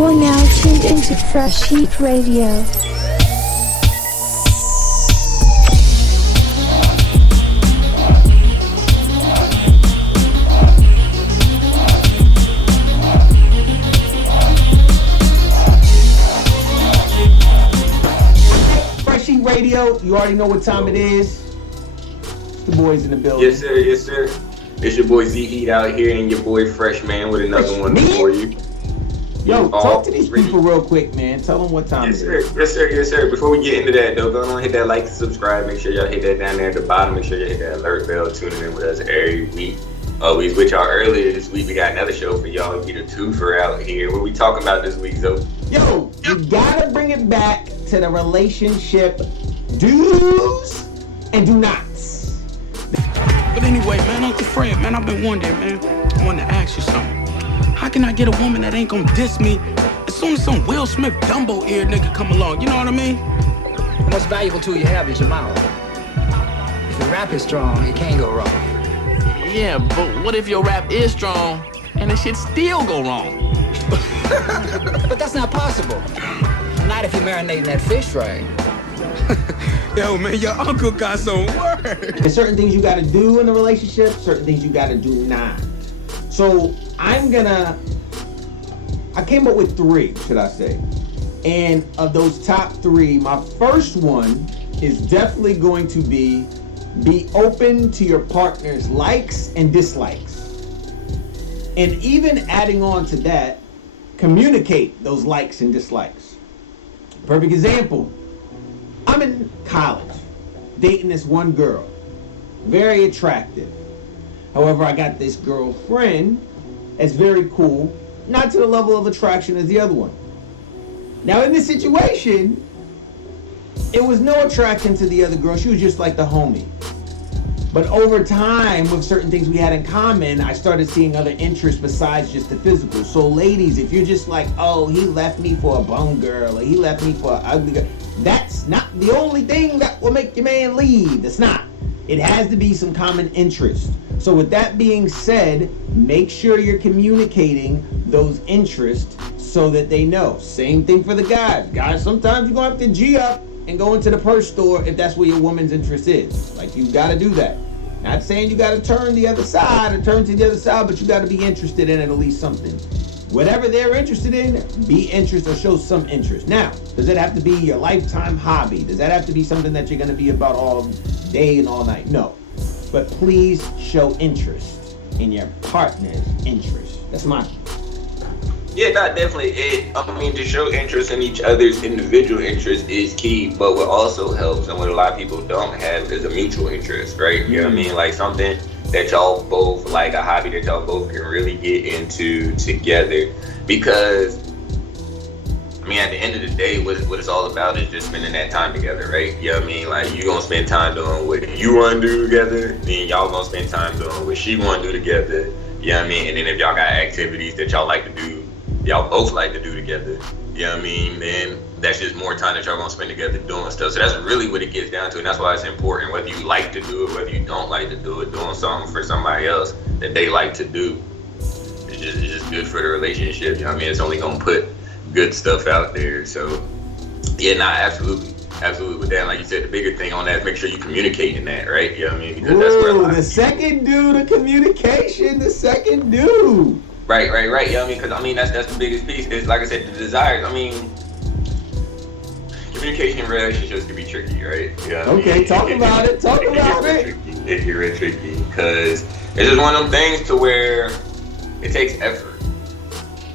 You're now tuned into Fresh Heat Radio. Fresh Heat Radio, you already know what time it is. It's the boys in the building. Yes, sir. Yes, sir. It's your boy Z Heat out here and your boy FreshMann with another one for you. Yo, talk to these people real quick, man. Tell them what time it is. Yes, sir. Yes, sir. Before we get into that, though, go on hit that like and subscribe. Make sure y'all hit that down there at the bottom. Make sure y'all hit that alert bell. Tuning in with us every week. We was with y'all earlier this week. We got another show for y'all. Get a twofer out here. What we talking about this week, Zoe? Yo, you gotta bring it back to the relationship do's and do nots. But anyway, man, Uncle Fred, man, I've been wondering, man. I want to ask you something. How can I get a woman that ain't gonna diss me as soon as some Will Smith Dumbo ear nigga come along? You know what I mean? The most valuable tool you have is your mouth. If your rap is strong, it can't go wrong. Yeah, but what if your rap is strong and the shit still go wrong? But that's not possible. Not if you're marinating that fish right. Yo, man, your uncle got some words. There's certain things you gotta do in a relationship, certain things you gotta do not. So I came up with 3, should I say. And of those top 3, my first one is definitely going to be open to your partner's likes and dislikes. And even adding on to that, communicate those likes and dislikes. Perfect example. I'm in college, dating this one girl, very attractive. However, I got this girlfriend that's very cool, not to the level of attraction as the other one. Now in this situation, it was no attraction to the other girl. She was just like the homie. But over time, with certain things we had in common, I started seeing other interests besides just the physical. So ladies, if you're just like, oh, he left me for a bum girl, or he left me for an ugly girl, that's not the only thing that will make your man leave. It's not. It has to be some common interest. So with that being said, make sure you're communicating those interests so that they know. Same thing for the guys. Guys, sometimes you're going to have to G up and go into the purse store if that's where your woman's interest is. Like, you got to do that. Not saying you got to turn the other side or turn to the other side, but you got to be interested in at least something. Whatever they're interested in, be interested or show some interest. Now, does it have to be your lifetime hobby? Does that have to be something that you're going to be about all day and all night? No. But please show interest in your partner's interest. That's my... Yeah, not definitely. To show interest in each other's individual interest is key, but what also helps and what a lot of people don't have is a mutual interest, right? You know what I mean? Like something that y'all both like, a hobby that y'all both can really get into together. Because, at the end of the day, what it's all about is just spending that time together, right? You know what I mean? Like, you gonna spend time doing what you want to do together, then y'all gonna spend time doing what she want to do together. You know what I mean? And then if y'all got activities that y'all like to do, y'all both like to do together, you know what I mean? Then that's just more time that y'all gonna spend together doing stuff. So that's really what it gets down to, and that's why it's important, whether you like to do it, whether you don't like to do it, doing something for somebody else that they like to do. It's just good for the relationship, you know what I mean? It's only gonna put good stuff out there. So yeah, absolutely with that. Like you said, the bigger thing on that is make sure you communicating that, right? You know what I mean? Because that's where the second due to communication, the second due. Right. You know what I mean? Because that's the biggest piece. Is like I said, the desires. Communication in relationships can be tricky, right? You know what I mean? Talk about it. It can get tricky because it's just one of them things to where it takes effort.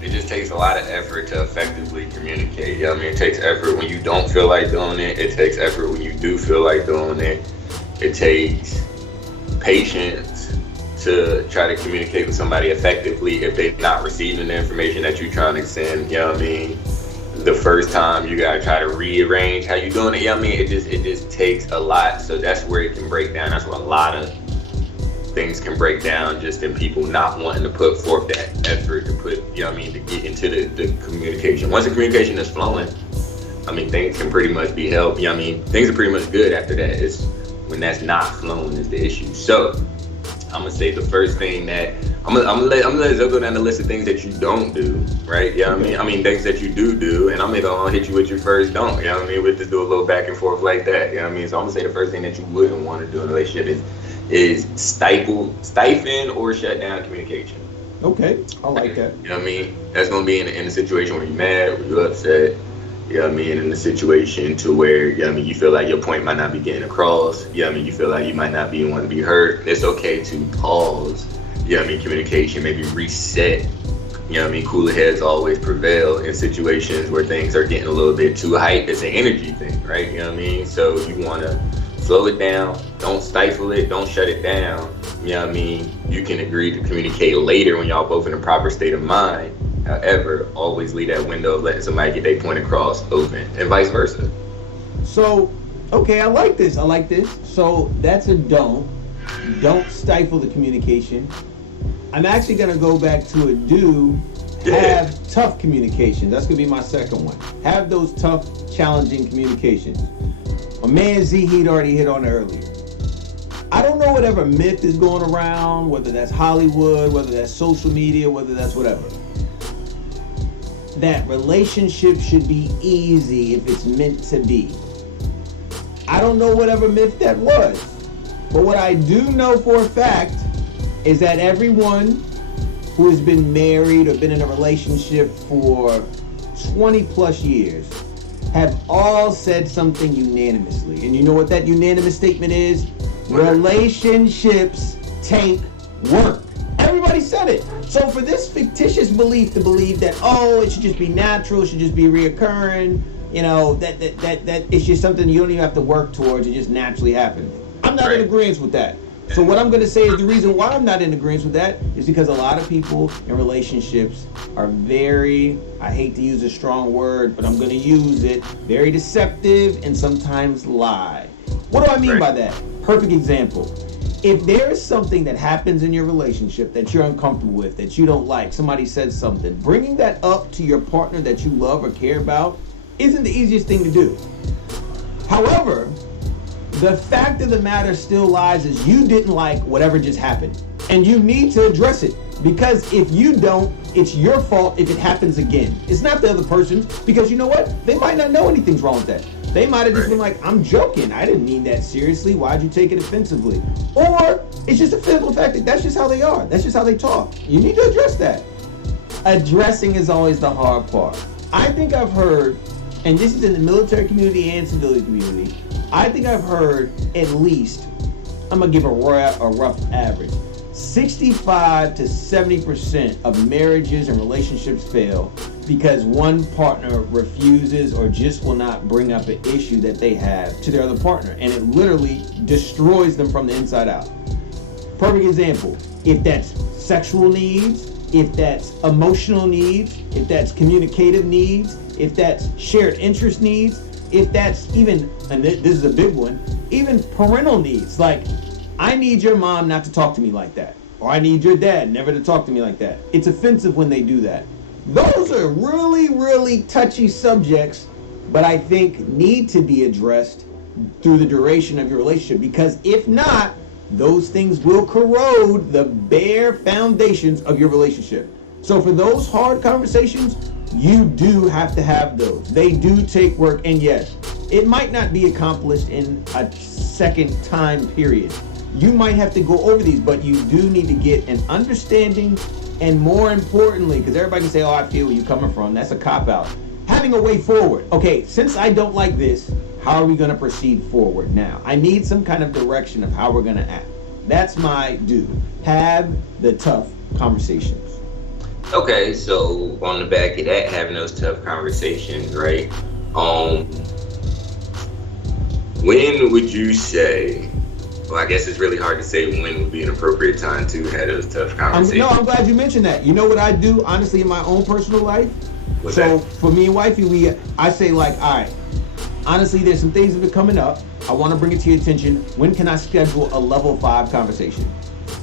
It just takes a lot of effort to effectively communicate. You know what I mean? It takes effort when you don't feel like doing it. It takes effort when you do feel like doing it. It takes patience to try to communicate with somebody effectively if they're not receiving the information that you're trying to send. You know what I mean? The first time you gotta try to rearrange how you doing it. You know what I mean? It just takes a lot. So that's where it can break down. That's what a lot of things can break down, just in people not wanting to put forth that effort to put, to get into the communication. Once the communication is flowing, things can pretty much be helped. Things are pretty much good after that. It's when that's not flowing is the issue. So I'm gonna say the first thing that I'm gonna let Zoe go down the list of things that you don't do, right? You know what I mean? I mean things that you do, and I'm gonna hit you with your first don't. You know what I mean? We'll just do a little back and forth like that. You know what I mean? So I'm gonna say the first thing that you wouldn't want to do in a relationship is stifle or shut down communication. Okay, I like that. You know what I mean? That's gonna be in a situation where you're mad, or you're upset. You know what I mean? In a situation to where, you know what I mean, you feel like your point might not be getting across. You know what I mean? You feel like you might not be wanting to be heard. It's okay to pause. You know what I mean? Communication, maybe reset. You know what I mean? Cooler heads always prevail in situations where things are getting a little bit too hyped. It's an energy thing, right? You know what I mean? So you want to slow it down. Don't stifle it. Don't shut it down. You know what I mean? You can agree to communicate later when y'all both in a proper state of mind. However, always leave that window of letting somebody get their point across open, and vice versa. So, okay, I like this. So that's a don't. Don't stifle the communication. I'm actually gonna go back to a do. Have tough communication. That's gonna be my second one. Have those tough, challenging communications. My man Z Heat already hit on it earlier. I don't know whatever myth is going around, whether that's Hollywood, whether that's social media, whether that's whatever. That relationship should be easy if it's meant to be. I don't know whatever myth that was, but what I do know for a fact is that everyone who has been married or been in a relationship for 20 plus years have all said something unanimously. And you know what that unanimous statement is? Relationships take work. Everybody said it. So for this fictitious belief to believe that, oh, it should just be natural, it should just be reoccurring, you know, that it's just something you don't even have to work towards, it just naturally happens. I'm not in agreement with that. So what I'm going to say is the reason why I'm not in agreement with that is because a lot of people in relationships are very, I hate to use a strong word, but I'm going to use it, very deceptive and sometimes lie. What do I mean by that? Perfect example. If there is something that happens in your relationship that you're uncomfortable with, that you don't like, somebody said something, bringing that up to your partner that you love or care about isn't the easiest thing to do. However, the fact of the matter still lies is you didn't like whatever just happened. And you need to address it. Because if you don't, it's your fault if it happens again. It's not the other person's, because you know what? They might not know anything's wrong with that. They might have just been like, I'm joking. I didn't mean that seriously. Why'd you take it offensively? Or it's just a physical fact that that's just how they are. That's just how they talk. You need to address that. Addressing is always the hard part. I think I've heard, and this is in the military community and civilian community, I think I've heard at least, I'm going to give a rough average, 65 to 70% of marriages and relationships fail because one partner refuses or just will not bring up an issue that they have to their other partner, and it literally destroys them from the inside out. Perfect example, if that's sexual needs, if that's emotional needs, if that's communicative needs, if that's shared interest needs, if that's even, and this is a big one, even parental needs, like I need your mom not to talk to me like that, or I need your dad never to talk to me like that. It's offensive when they do that. Those are really, really touchy subjects, but I think need to be addressed through the duration of your relationship, because if not, those things will corrode the bare foundations of your relationship. So for those hard conversations, you do have to have those. They do take work, and yes, it might not be accomplished in a second time period. You might have to go over these, but you do need to get an understanding, and more importantly, because everybody can say, oh, I feel where you're coming from, that's a cop-out. Having a way forward. Okay, since I don't like this, how are we going to proceed forward now? I need some kind of direction of how we're going to act. That's my do. Have the tough conversations. Okay, so on the back of that, having those tough conversations, right? When would you say, well, I guess it's really hard to say when would be an appropriate time to have those tough conversations. I'm glad you mentioned that. You know what I do, honestly, in my own personal life? What's that? For me and wifey, I say like, all right, honestly, there's some things that are coming up. I want to bring it to your attention. When can I schedule a level 5 conversation?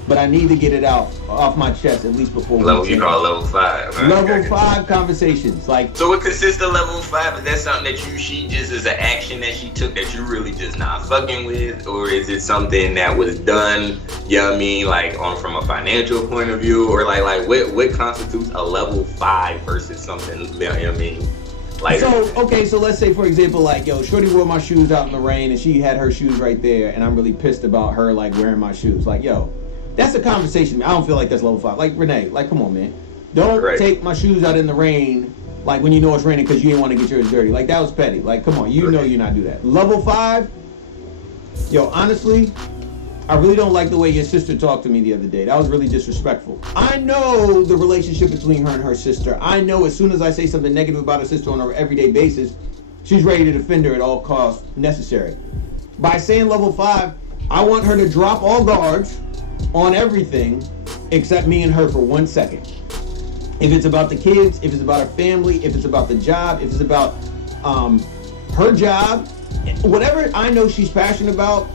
but I need to get it out off my chest at least before level. You call level 5. Right? Level 5 conversations. Like, so what consists of level 5? Is that something that she just is an action that she took that you really just not fucking with, or is it something that was done? You know what I mean, like from a financial point of view, or like what constitutes a level 5 versus something? You know what I mean? Like, so let's say, for example, like, yo, shorty wore my shoes out in the rain and she had her shoes right there, and I'm really pissed about her, like, wearing my shoes. Like, yo, that's a conversation. I don't feel like that's level 5. Like, Renee, like, come on, man. Don't take my shoes out in the rain, like, when you know it's raining because you didn't want to get yours dirty. Like, that was petty. Like, come on, you know you're not do that. Level 5, yo, honestly, I really don't like the way your sister talked to me the other day. That was really disrespectful. I know the relationship between her and her sister. I know as soon as I say something negative about her sister on an everyday basis, she's ready to defend her at all costs necessary. By saying level 5, I want her to drop all guards on everything except me and her for 1 second. If it's about the kids, if it's about her family, if it's about the job, if it's about her job, whatever I know she's passionate about,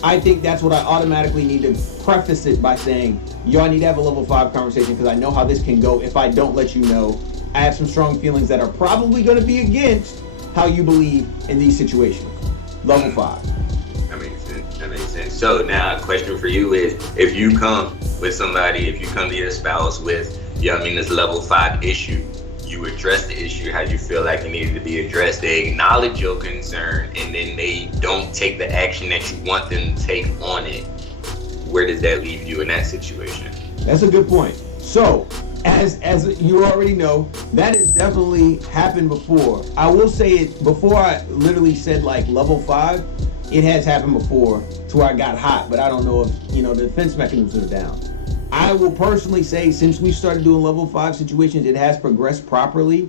I think that's what I automatically need to preface it by saying, yo, I need to have a level 5 conversation because I know how this can go if I don't let you know. I have some strong feelings that are probably going to be against how you believe in these situations. Level 5. That makes sense. So now a question for you is, if you come with somebody, if you come to your spouse with, you know what I mean, this level 5 issue, you address the issue how you feel like it needed to be addressed. They acknowledge your concern, and then they don't take the action that you want them to take on it. Where does that leave you in that situation? That's a good point. So, as you already know, that has definitely happened before. I will say it before I literally said like level 5. It has happened before to where I got hot, but I don't know if the defense mechanisms are down. I will personally say, since we started doing level 5 situations, it has progressed properly.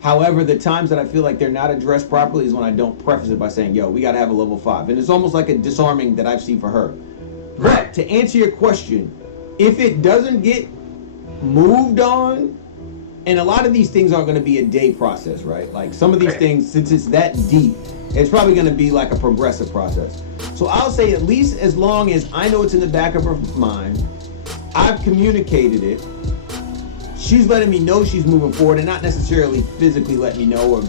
However, the times that I feel like they're not addressed properly is when I don't preface it by saying, yo, we got to have a level 5. And it's almost like a disarming that I've seen for her. But to answer your question, if it doesn't get moved on, and a lot of these things aren't going to be a day process, right? Like some of these things, since it's that deep, it's probably going to be like a progressive process. So I'll say at least as long as I know it's in the back of her mind, I've communicated it. She's letting me know she's moving forward, and not necessarily physically letting me know, or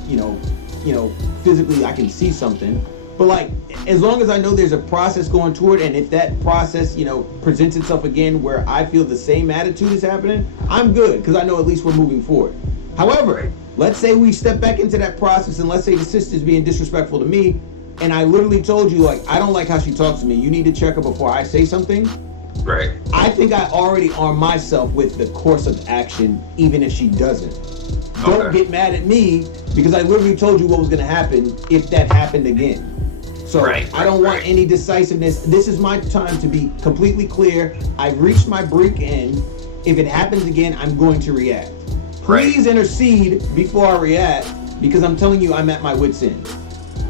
physically I can see something. But like, as long as I know there's a process going toward, and if that process, presents itself again where I feel the same attitude is happening, I'm good because I know at least we're moving forward. However, let's say we step back into that process, and let's say the sister's being disrespectful to me, and I literally told you, like, I don't like how she talks to me. You need to check her before I say something. Right. I think I already arm myself with the course of action, even if she doesn't. Don't get mad at me because I literally told you what was going to happen if that happened again. So I don't want any decisiveness. This is my time to be completely clear. I've reached my break end. If it happens again, I'm going to react. Please intercede before I react because I'm telling you I'm at my wit's end.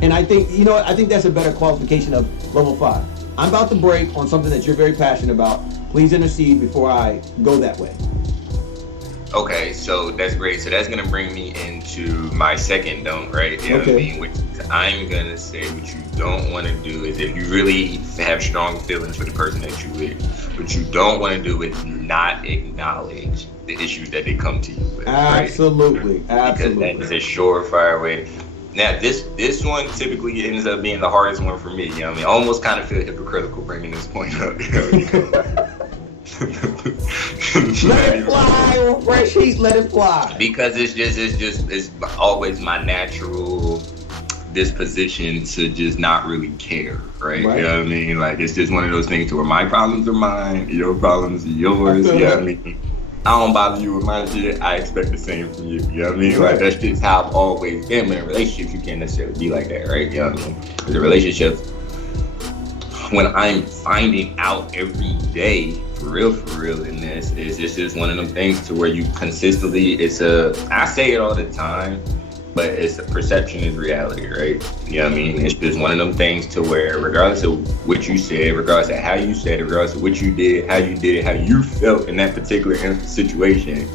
And I think, I think that's a better qualification of level 5. I'm about to break on something that you're very passionate about. Please intercede before I go that way. Okay, so that's great. So that's going to bring me into my second don't, right? You know what I mean? Which is, I'm going to say what you don't want to do is, if you really have strong feelings for the person that you with, what you don't want to do is not acknowledge the issues that they come to you with. Absolutely. Right? Absolutely. Because that is a surefire way. Now, this one typically ends up being the hardest one for me. You know what I mean? I almost kind of feel hypocritical bringing this point up. Let it fly, Fresh Heat, let it fly. Because it's always my natural disposition to just not really care, right? You know what I mean? Like, it's just one of those things to where my problems are mine, your problems are yours. You know what I mean? I don't bother you with my shit. I expect the same from you. You know what I mean? Like, that's just how I've always been. But in relationships, you can't necessarily be like that, right? You know what I mean? Because in relationships, when I'm finding out every day, for real in this, is this is one of them things to where you consistently, I say it all the time, but it's a perception is reality, right? You know what I mean? It's just one of them things to where, regardless of what you said, regardless of how you said it, regardless of what you did, how you felt in that particular situation,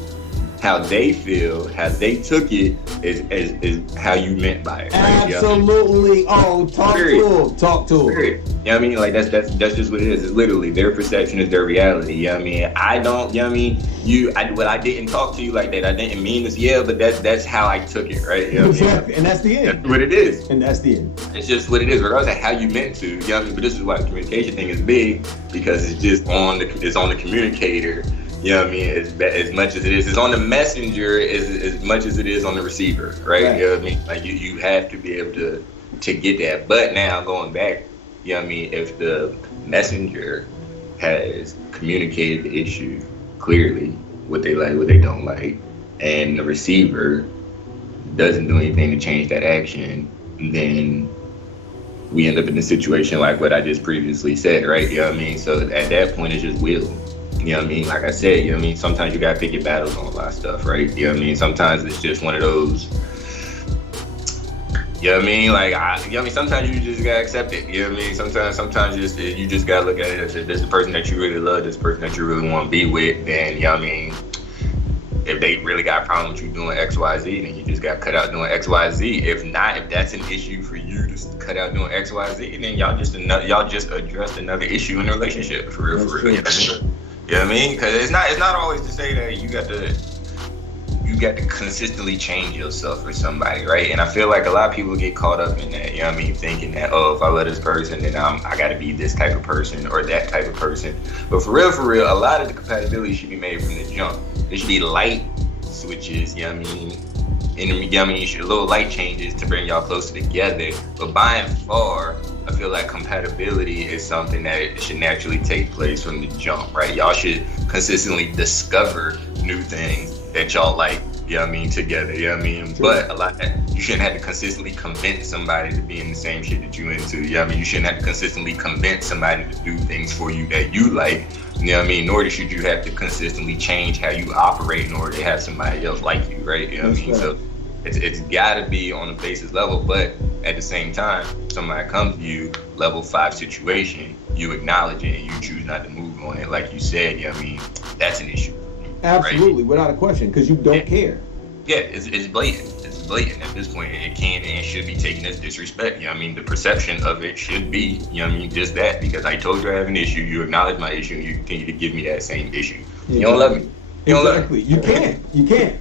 how they feel, how they took it is how you meant by it. Right? Absolutely. You know? Oh, talk to them. You know what I mean? Like that's just what it is. It's literally their perception is their reality. You know what I mean? I don't. You know what I mean? I didn't talk to you like that. I didn't mean this. Yeah, but that's how I took it. Right? You know what I mean? And that's the end. That's what it is. And that's the end. It's just what it is, regardless of how you meant to. You know what I mean? But this is why the communication thing is big, because it's just on the communicator. You know what I mean? As much as it is, it's on the messenger as much as it is on the receiver, right? You know what I mean? Like you have to be able to get that. But now going back, you know what I mean? If the messenger has communicated the issue clearly, what they like, what they don't like, and the receiver doesn't do anything to change that action, then we end up in a situation like what I just previously said, right? You know what I mean? So at that point, it's just will. You know what I mean? Like I said, you know what I mean? Sometimes you gotta pick your battles on a lot of stuff, right? You know what I mean? Sometimes it's just one of those, you know what I mean? Like, you know what I mean? Sometimes you just gotta accept it. You know what I mean? Sometimes you just gotta look at it as if this is the person that you really love, this person that you really want to be with, then, you know what I mean? If they really got a problem with you doing X, Y, Z, then you just got to cut out doing X, Y, Z. If not, if that's an issue for you to cut out doing X, Y, Z, then y'all just addressed another issue in the relationship, for real. You know what I mean? You know what I mean? Because it's not always to say that you got to consistently change yourself for somebody, right? And I feel like a lot of people get caught up in that, you know what I mean? Thinking that, oh, if I love this person, then I got to be this type of person or that type of person. But for real, a lot of the compatibility should be made from the jump. There should be light switches, you know what I mean? And you know what I mean? You should little light changes to bring y'all closer together. But by and far, I feel like compatibility is something that should naturally take place from the jump, right? Y'all should consistently discover new things that y'all like, you know what I mean, together, you know what I mean? But you shouldn't have to consistently convince somebody to be in the same shit that you into, you know what I mean? You shouldn't have to consistently convince somebody to do things for you that you like, you know what I mean? Nor should you have to consistently change how you operate in order to have somebody else like you, right? You know what I mean? So it's gotta be on a basis level, but at the same time, somebody comes to you, level 5 situation, you acknowledge it and you choose not to move on it. Like you said, you know what I mean? That's an issue. Absolutely, right? Without a question, because you don't care. Yeah, it's blatant. It's blatant at this point. It can and should be taken as disrespect. You know what I mean? The perception of it should be, you know what I mean, just that. Because I told you I have an issue, you acknowledge my issue, and you continue to give me that same issue. You don't love me. Exactly. You can't.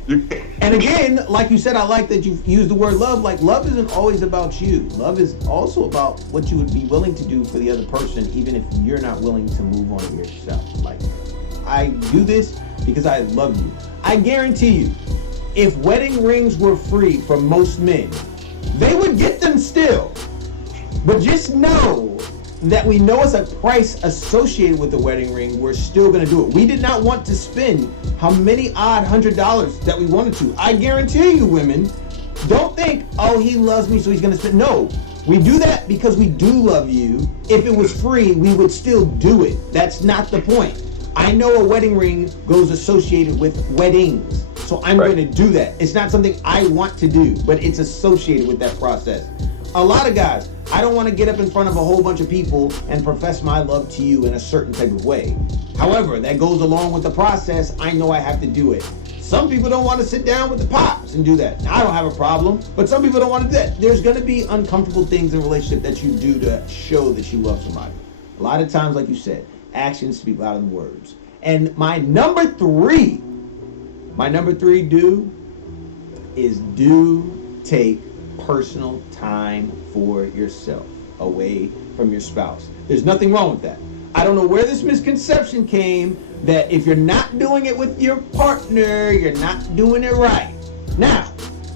And again, like you said, I like that you used the word love. Like, love isn't always about you. Love is also about what you would be willing to do for the other person, even if you're not willing to move on it yourself. Like, I do this because I love you. I guarantee you, if wedding rings were free for most men, they would get them still. But just know that we know it's a price associated with the wedding ring, we're still gonna do it. We did not want to spend how many odd $100 that we wanted to. I guarantee you, women, don't think, oh, he loves me, so he's gonna spend. No, we do that because we do love you. If it was free, we would still do it. That's not the point. I know a wedding ring goes associated with weddings, so I'm going to do that. It's not something I want to do, but it's associated with that process. A lot of guys, I don't want to get up in front of a whole bunch of people and profess my love to you in a certain type of way. However, that goes along with the process. I know I have to do it. Some people don't want to sit down with the pops and do that. I don't have a problem, but some people don't want to do that. There's going to be uncomfortable things in a relationship that you do to show that you love somebody. A lot of times, like you said, actions speak louder than words. And my number three do take personal time for yourself away from your spouse. There's nothing wrong with that. I don't know where this misconception came that if you're not doing it with your partner, you're not doing it right. Now,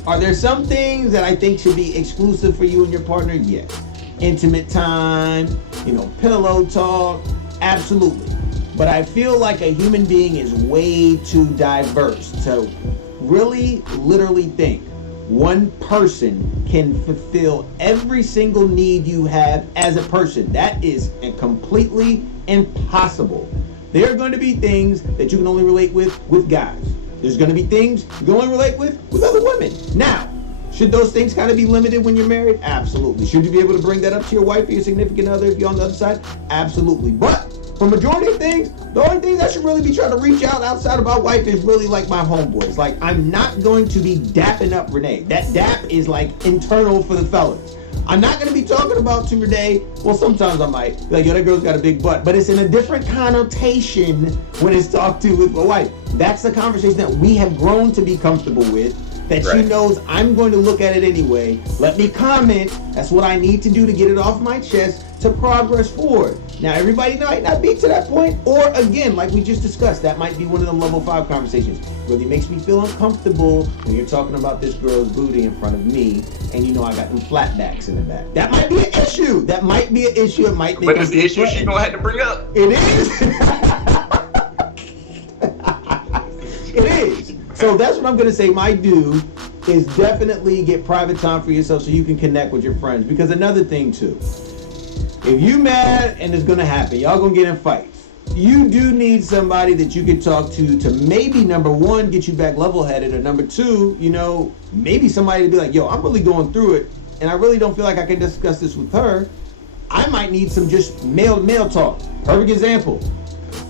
are there some things that I think should be exclusive for you and your partner? Yes. Intimate time, pillow talk, absolutely. But I feel like a human being is way too diverse to really, literally think one person can fulfill every single need you have as a person. That is completely impossible. There are going to be things that you can only relate with guys. There's going to be things you can only relate with other women. Now, should those things kind of be limited when you're married? Absolutely. Should you be able to bring that up to your wife or your significant other if you're on the other side? Absolutely. But For majority of things, the only things I should really be trying to reach out outside of my wife is really like my homeboys. Like, I'm not going to be dapping up Renee. That dap is like internal for the fellas. I'm not going to be talking about to Renee. Well, sometimes I might. Like, yo, that girl's got a big butt. But it's in a different connotation when it's talked to with my wife. That's the conversation that we have grown to be comfortable with. That she knows I'm going to look at it anyway. Let me comment. That's what I need to do to get it off my chest to progress forward. Now, everybody might not be to that point. Or, again, like we just discussed, that might be one of the level 5 conversations. Really makes me feel uncomfortable when you're talking about this girl's booty in front of me and you know I got them flatbacks in the back. That might be an issue. That might be an issue. It might be. But it's the issue she's going to have to bring up. It is. It is. So that's what I'm going to say. My do is definitely get private time for yourself so you can connect with your friends. Because another thing, too, if you mad and it's going to happen, y'all going to get in fights. You do need somebody that you can talk to maybe, number one, get you back level-headed, or number two, you know, maybe somebody to be like, yo, I'm really going through it, and I really don't feel like I can discuss this with her. I might need some just male talk. Perfect example.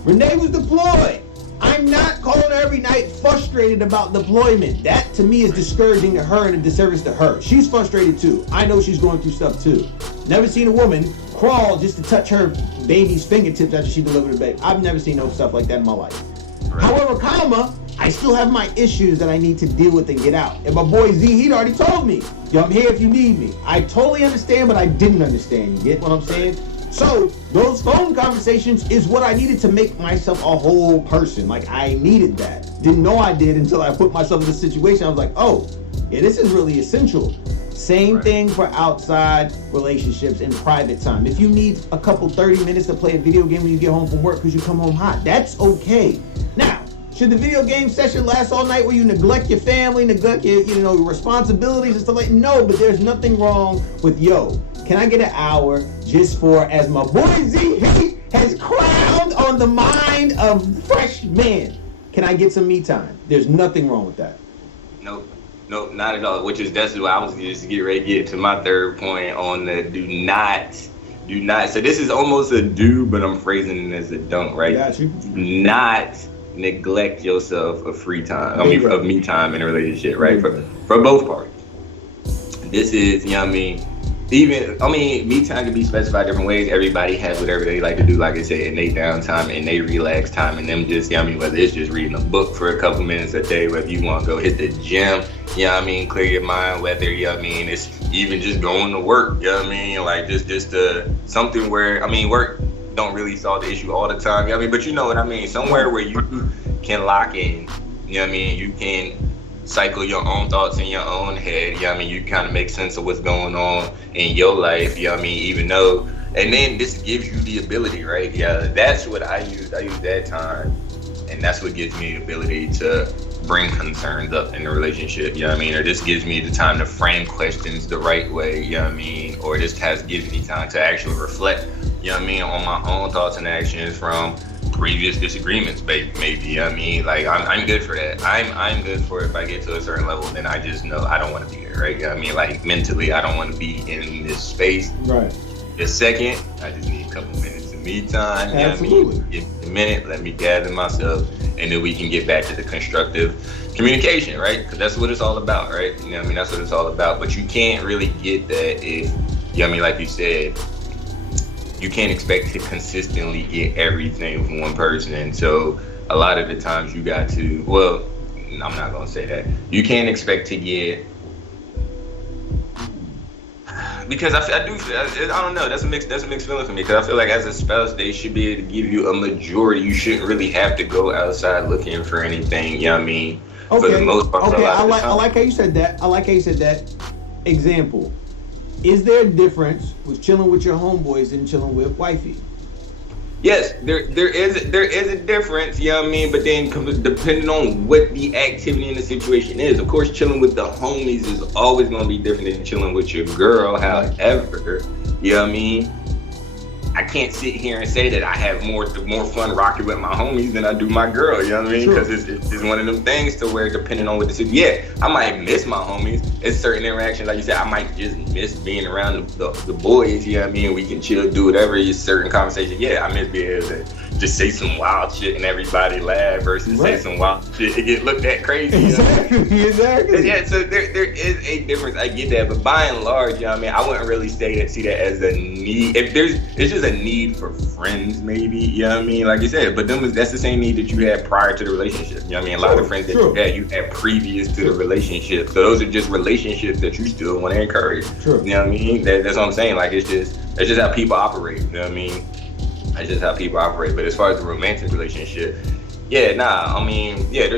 Renee was deployed. I'm not calling her every night frustrated about deployment. That, to me, is discouraging to her and a disservice to her. She's frustrated, too. I know she's going through stuff, too. Never seen a woman crawl just to touch her baby's fingertips after she delivered a baby. I've never seen no stuff like that in my life. Right. However, I still have my issues that I need to deal with and get out. And my boy Z Heat already told me, yo, I'm here if you need me. I totally understand, but I didn't understand. You get what I'm saying? So those phone conversations is what I needed to make myself a whole person. Like, I needed that. Didn't know I did until I put myself in this situation. I was like, oh, yeah, this is really essential. Same thing for outside relationships and private time. If you need a couple 30 minutes to play a video game when you get home from work because you come home hot, that's okay. Now, should the video game session last all night where you neglect your family, neglect your, your responsibilities and stuff like that? No, but there's nothing wrong with, yo, can I get an hour just for, as my boy Z Heat has crowned on the mind of FreshMann, can I get some me time? There's nothing wrong with that. Nope, not at all. That's what I was just getting ready to get to my third point on the do not. So this is almost a do, but I'm phrasing it as a don't, right? Got you. Do not neglect yourself of free time. Of me time in a relationship, right? For both parties. This is, me time can be specified different ways. Everybody has whatever they like to do, like I said, in their downtime and they relax time, and them just, whether it's just reading a book for a couple minutes a day, whether you want to go hit the gym, clear your mind, whether, it's even just going to work, like just something where, work don't really solve the issue all the time, but you know what I mean, somewhere where you can lock in, you can cycle your own thoughts in your own head, you kind of make sense of what's going on in your life, even though, and then this gives you the ability, right? That's what I use that time, and that's what gives me the ability to bring concerns up in the relationship, or this gives me the time to frame questions the right way, or this gives me time to actually reflect, on my own thoughts and actions from previous disagreements, maybe. I'm good for that. I'm good for it. If I get to a certain level, then I just know I don't want to be there, right? Mentally, I don't want to be in this space. Right. This second, I just need a couple minutes of me time. Absolutely. Give me a minute, let me gather myself, and then we can get back to the constructive communication, right? Because that's what it's all about, right? That's what it's all about. But you can't really get that if, like you said, you can't expect to consistently get everything from one person. And so a lot of the times you got to, well, I'm not going to say that. You can't expect to get, because I don't know, that's a mixed feeling for me, because I feel like as a spouse, they should be able to give you a majority. You shouldn't really have to go outside looking for anything, Okay. For the most part. Okay, I like how you said that. Example. Is there a difference with chilling with your homeboys and chilling with wifey? Yes, there is a difference, but then depending on what the activity in the situation is. Of course, chilling with the homies is always going to be different than chilling with your girl. However, I can't sit here and say that I have more fun rocking with my homies than I do my girl. You know what I mean? Because it's one of them things to where, depending on what the situation, yeah, I might miss my homies. It's certain interactions, like you said, I might just miss being around the boys. You know what I mean? We can chill, do whatever. It's certain conversations. Yeah, I miss being able to just say some wild shit and everybody laugh versus say some wild shit and get looked at crazy. You know? Exactly. Yeah, so there is a difference. I get that, but by and large, you know what I mean, I wouldn't really see that as a need. It's just a need for friends, maybe. You know what I mean? Like you said, but that's the same need that you had prior to the relationship. You know what I mean? A lot of friends that you had previous to the relationship. So those are just relationships that you still want to encourage. True. You know what I mean? That's what I'm saying. Like that's just how people operate. You know what I mean? That's just how people operate. But as far as the romantic relationship, there's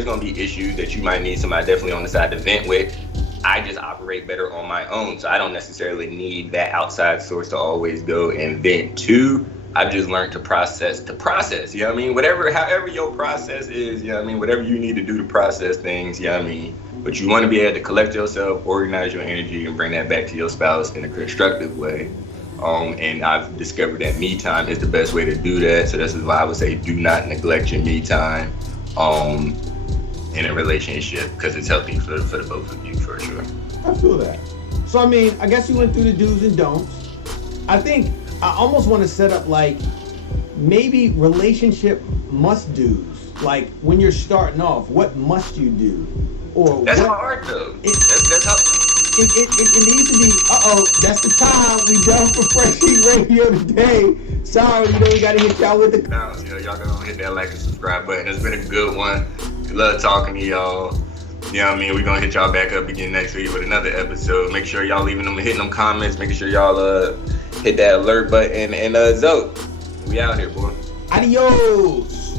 gonna be issues that you might need somebody definitely on the side to vent with. I just operate better on my own, so I don't necessarily need that outside source to always go and vent to. I've just learned to process, you know what I mean? However your process is, you know what I mean? Whatever you need to do to process things, you know what I mean? But you want to be able to collect yourself, organize your energy, and bring that back to your spouse in a constructive way. And I've discovered that me time is the best way to do that. So this is why I would say do not neglect your me time in a relationship, because it's healthy for the both of you, for sure. I feel that. So, I mean, I guess we went through the do's and don'ts. I think I almost want to set up like maybe relationship must-dos. Like when you're starting off, what must you do? Or that's hard though. That's hard. It needs to be, that's the time we done for Fresh Heat Radio today. Sorry, we got to hit y'all with the... Y'all gonna hit that like and subscribe button. It's been a good one. Love talking to y'all. You know what I mean? We're gonna hit y'all back up again next week with another episode. Make sure y'all hitting them comments. Making sure y'all hit that alert button. And Zoe, we out here, boy. Adios.